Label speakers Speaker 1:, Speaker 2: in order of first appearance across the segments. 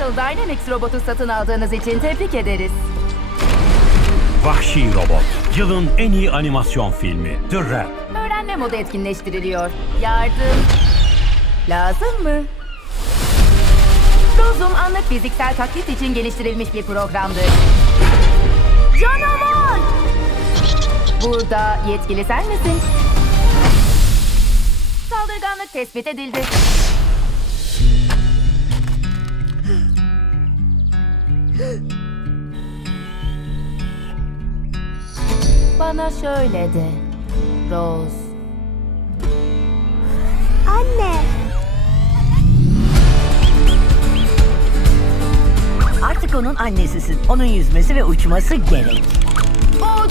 Speaker 1: Universal Dynamics robotu satın aldığınız için tebrik ederiz.
Speaker 2: Vahşi Robot. Yılın en iyi animasyon filmi. The Rap.
Speaker 1: Öğrenme modu etkinleştiriliyor. Yardım lazım mı? Dozum anlık fiziksel taklit için geliştirilmiş bir programdır. Canavar! Burada yetkili sen misin? Saldırganlık tespit edildi.
Speaker 3: Bana şöyle de, Rose. Anne. Artık onun annesisin. Onun yüzmesi ve uçması gerek. Uç!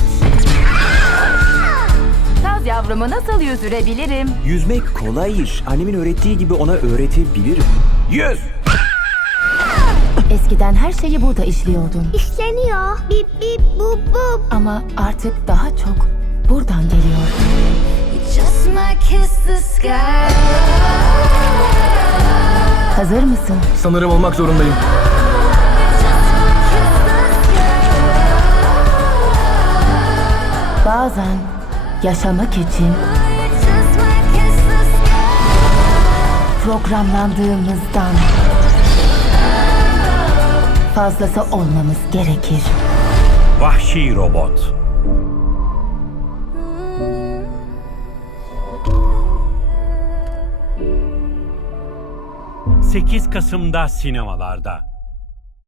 Speaker 3: Saz yavrumu nasıl yüzürebilirim?
Speaker 4: Yüzmek kolay iş. Annemin öğrettiği gibi ona öğretebilirim. Yüz!
Speaker 3: Eskiden her şeyi burada işliyordun.
Speaker 5: İşleniyor. Bip bip
Speaker 3: bu bu. Ama artık daha çok buradan geliyor. Hazır mısın?
Speaker 4: Sanırım olmak zorundayım.
Speaker 3: Bazen yaşamak için programlandığımızdan fazlası olmamız gerekir.
Speaker 2: Vahşi Robot ...8 Kasım'da sinemalarda.